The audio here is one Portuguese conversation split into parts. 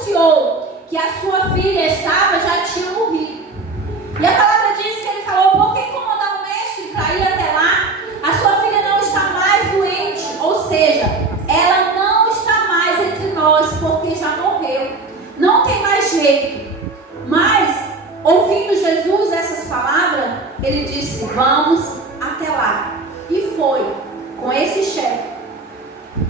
anunciou que a sua filha já tinha morrido. E a palavra diz que ele falou: por que incomodar o mestre para ir até lá? A sua filha não está mais doente, ou seja, ela não está mais entre nós, porque já morreu. Não tem mais jeito. Mas, ouvindo Jesus essas palavras, ele disse: vamos até lá. E foi com esse chefe.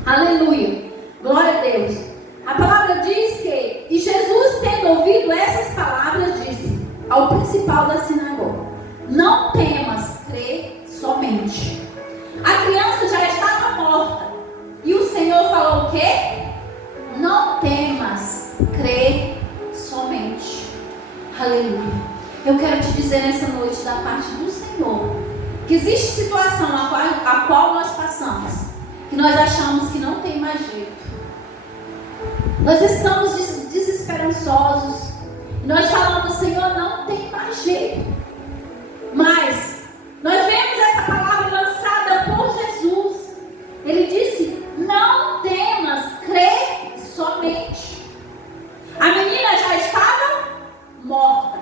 Aleluia. Glória a Deus. A palavra diz que, e Jesus, tendo ouvido essas palavras, disse ao principal da sinagoga: não temas, crê somente. A criança já estava morta. E o Senhor falou o quê? Não temas, crê somente. Aleluia. Eu quero te dizer nessa noite, da parte do Senhor, que existe situação a qual nós passamos, que nós achamos que não tem mais jeito. Nós estamos desesperançosos. E nós falamos: Senhor, não tem mais jeito. Mas nós vemos essa palavra lançada por Jesus. Ele disse: não temas, crê somente. A menina já estava morta.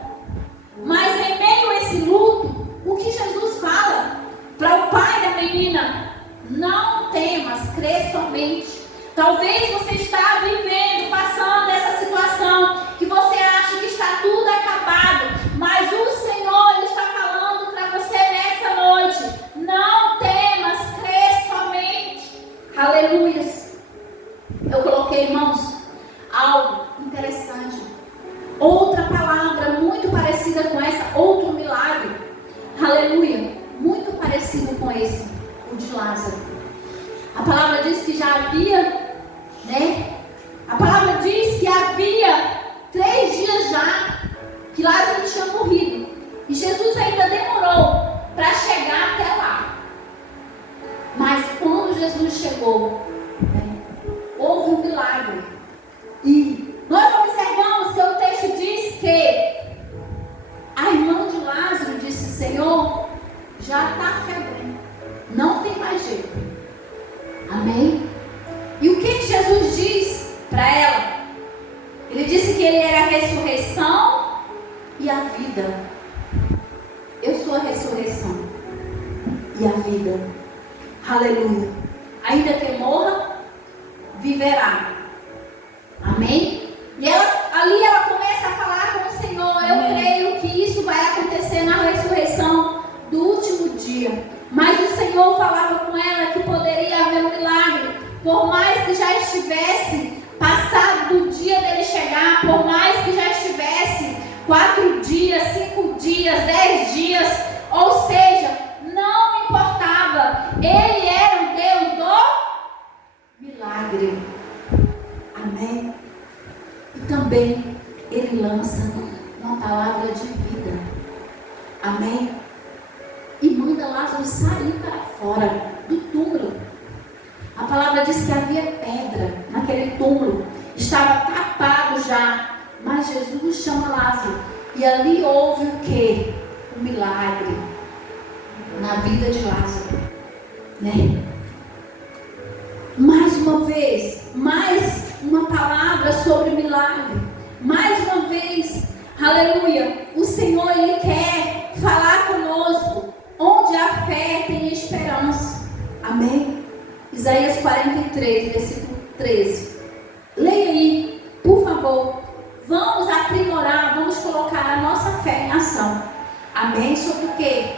Mas em meio a esse luto, o que Jesus fala para o pai da menina? Não temas, crê somente. Talvez você está vivendo, passando essa situação, que você acha que está tudo acabado, mas o Senhor, Ele está falando para você nessa noite: não temas, crê somente. Aleluias. Eu coloquei, irmãos, algo interessante. Outra palavra muito parecida com essa, outro milagre. Aleluia. Muito parecido com esse, o de Lázaro. A palavra diz que já havia, a palavra diz que havia 3 dias já que Lázaro tinha morrido. E Jesus ainda demorou para chegar até lá. Mas quando Jesus chegou, houve um milagre. E nós observamos que o texto diz que a irmã de Lázaro disse: Senhor, já está febrendo, não tem mais jeito. Amém? E o que Jesus diz para ela? Ele disse que Ele era a ressurreição e a vida. Eu sou a ressurreição e a vida. Aleluia. Ainda que morra, viverá. Amém? E ali ela começa a falar com o Senhor: eu creio que isso vai acontecer na ressurreição do último dia. Mas o Senhor falava com ela que poderia haver um milagre. Por mais que já estivesse passado do dia dele chegar, por mais que já estivesse 4 dias, 5 dias, 10 dias, ou seja, não importava. Ele era o Deus do milagre. Amém? E também Ele lança uma palavra de vida. Amém? E manda Lázaro sair para fora do túmulo. A palavra diz que havia pedra naquele túmulo. Estava tapado já. Mas Jesus chama Lázaro. E ali houve o quê? Um milagre na vida de Lázaro. Mais uma vez, mais uma palavra sobre milagre. Mais uma vez, aleluia, o Senhor, Ele quer falar conosco. Onde a fé tem esperança. Amém? Isaías 43, versículo 13. Leia aí, por favor. Vamos aprimorar, vamos colocar a nossa fé em ação. Amém? Sobre o quê?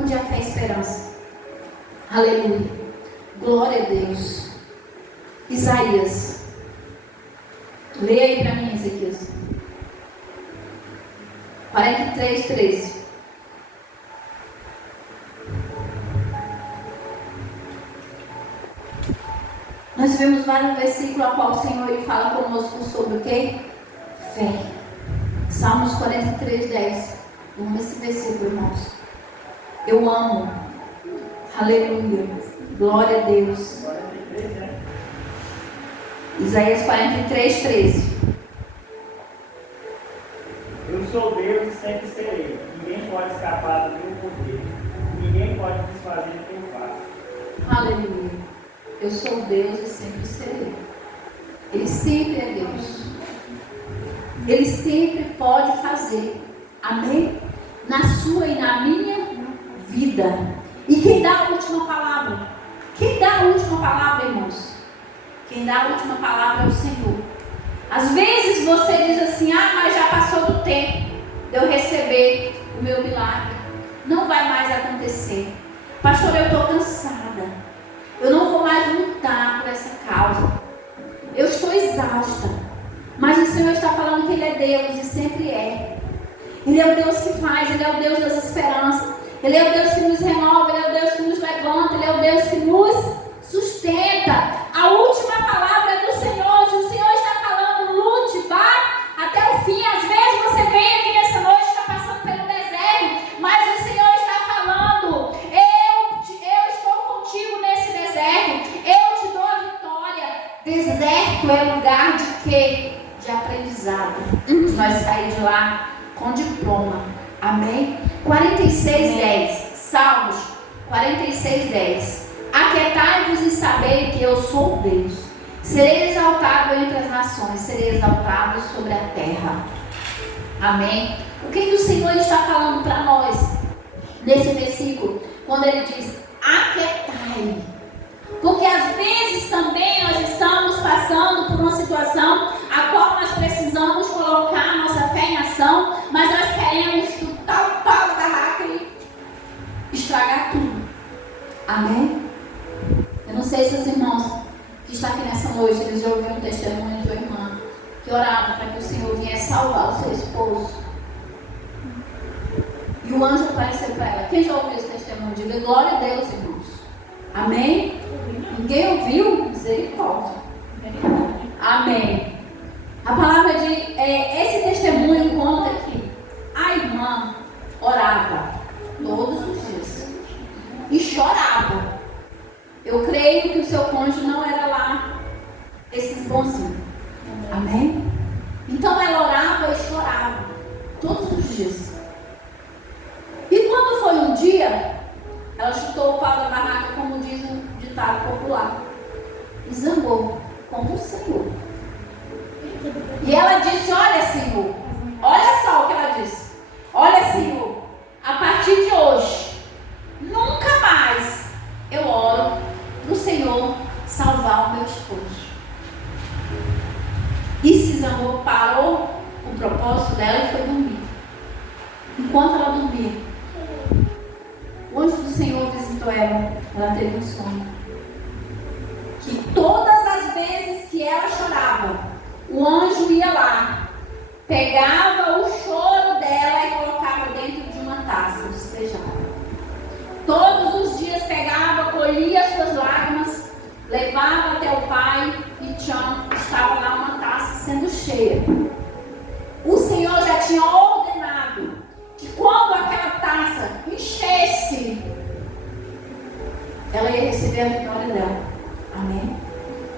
Onde a fé é esperança. Aleluia. Glória a Deus. Isaías. Leia aí para mim, Ezequias. 43, 13. Nós vemos vários versículos a qual o Senhor Ele fala conosco sobre o quê? Fé. Salmos 43, 10. Vamos esse versículo, irmãos. Eu amo. Aleluia. Glória a Deus. Isaías 43, 13. Eu sou Deus e sempre serei. Ninguém pode escapar do meu poder. Ninguém pode desfazer o que eu faço. Aleluia. Eu sou Deus e sempre serei. Ele sempre é Deus. Ele sempre pode fazer. Amém? Na sua e na minha vida. E quem dá a última palavra? Quem dá a última palavra, irmãos? Quem dá a última palavra é o Senhor. Às vezes você diz assim: ah, mas já passou do tempo de eu receber o meu milagre. Não vai mais acontecer. Pastor, eu estou cansada. Eu não vou mais lutar por essa causa. Eu estou exausta. Mas o Senhor está falando que Ele é Deus e sempre é. Ele é o Deus que faz, Ele é o Deus das esperanças. Ele é o Deus que nos renova, Ele é o Deus que nos levanta, Ele é o Deus que nos sustenta. A última palavra é do Senhor. Se o Senhor está falando, lute, vá até o fim. Às vezes você vem aqui nessa noite e está passando pelo deserto, mas o Senhor está falando: eu estou contigo nesse deserto, eu te dou a vitória. Deserto é lugar de quê? De aprendizado. Nós saímos de lá com diploma. Amém? 46:10. Salmos 46:10. Aquietai-vos e sabei que eu sou Deus. Serei exaltado entre as nações, serei exaltado sobre a terra. Amém? O que o Senhor está falando para nós nesse versículo? Quando Ele diz: aquietai. Porque às vezes também nós estamos passando por uma situação a qual nós precisamos colocar a nossa fé em ação, mas nós queremos chutar o pau da barraca e estragar tudo. Amém? Eu não sei se os irmãos que estão aqui nessa noite, eles já ouviram um testemunho de uma irmã que orava para que o Senhor viesse salvar o seu esposo. E o anjo apareceu para ela. Quem já ouviu esse testemunho? Diga glória a Deus, irmãos. Amém? Ninguém ouviu? Misericórdia. Amém. A palavra de esse testemunho conta que a irmã orava todos os dias e chorava. Eu creio que o seu cônjuge não era lá esses bonzinhos. Amém? Então ela orava e chorava todos os dias. E quando foi um dia, ela chutou o pau da barraca, como diz o ditado popular, e zangou com o Senhor. E ela disse: olha, Senhor, olha só o que ela disse: olha, Senhor, a partir de hoje, nunca mais eu oro para o Senhor salvar o meu esposo. E se zangou, parou o propósito dela e foi dormir. Enquanto ela dormia, o anjo do Senhor visitou ela. Ela teve um sonho que todas as vezes que ela chorava, o anjo ia lá, pegava o choro dela e colocava dentro de uma taça, despejava. Todos os dias pegava, colhia as suas lágrimas, levava até o pai e tchau, estava lá uma taça sendo cheia. O Senhor já tinha ordenado que quando aquela taça enchesse, ela ia receber a vitória dela. Amém?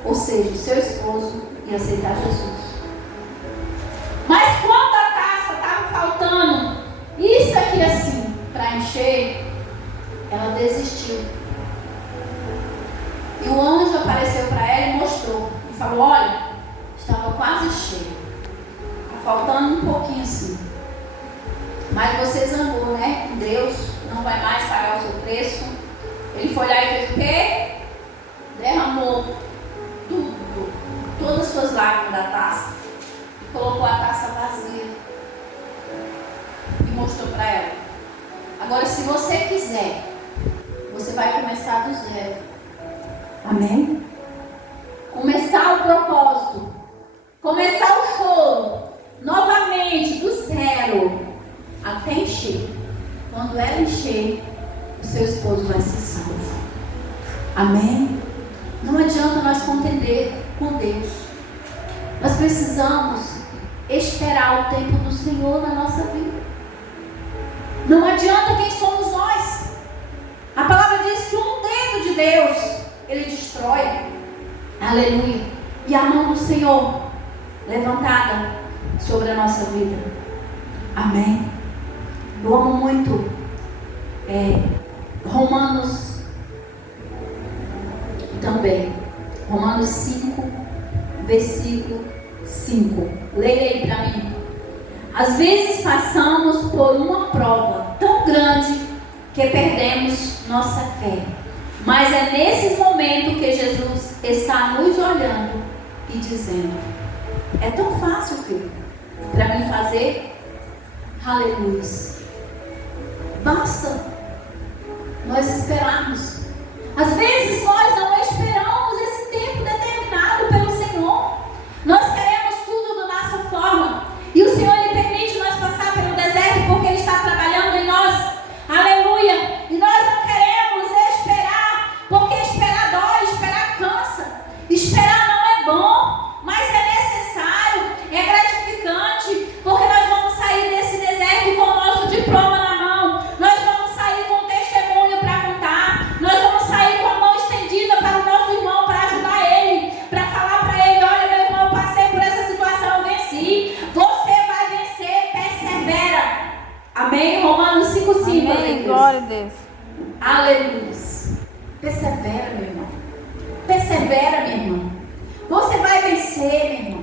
Ou seja, o seu esposo ia aceitar Jesus. Mas quando a taça estava faltando isso aqui assim para encher, ela desistiu. E o anjo apareceu para ela e mostrou. E falou: olha, estava quase cheio. Está faltando um pouquinho assim. Mas você zangou, né? Deus não vai mais pagar o seu preço. Ele foi lá e fez o quê? Derramou tudo, todas as suas lágrimas da taça. E colocou a taça vazia. E mostrou para ela: agora, se você quiser, você vai começar do zero. Amém? Começar o propósito. Começar o choro. Novamente, do zero. Até encher. Quando ela encher, o seu esposo vai ser salvo. Amém? Não adianta nós contender com Deus. Nós precisamos esperar o tempo do Senhor na nossa vida. Não adianta quem somos nós. A palavra diz que um dedo de Deus, Ele destrói. Aleluia. E a mão do Senhor levantada sobre a nossa vida. Amém. Eu amo muito Romanos também. Romanos 5, versículo 5. Leia aí para mim. Às vezes passamos por uma prova tão grande que perdemos nossa fé. Mas é nesses momentos que Jesus está nos olhando e dizendo: é tão fácil, filho, para mim fazer. Aleluia. Basta nós esperarmos. Às vezes nós não esperamos esse tempo determinado pelo Senhor. Nós queremos tudo da nossa forma. E o Senhor, Ele permite nós passar pelo deserto porque Ele está trabalhando em nós. Aleluia. E nós não queremos esperar, porque esperar dói, esperar cansa. Esperar não é bom, mas é necessário, é gratificante, porque nós vamos sair desse deserto com o nosso diploma na mão. Nós vamos sair com um testemunho para contar. Nós vamos sair com a mão estendida para o nosso irmão, para ajudar ele, para falar para ele: olha, meu irmão, eu passei por essa situação, eu venci. Você vai vencer, persevera. Amém? Romanos 5:5. Amém, glória a Deus. Aleluia. Persevera, meu irmão. Persevera, minha irmã. Você vai vencer, meu irmão.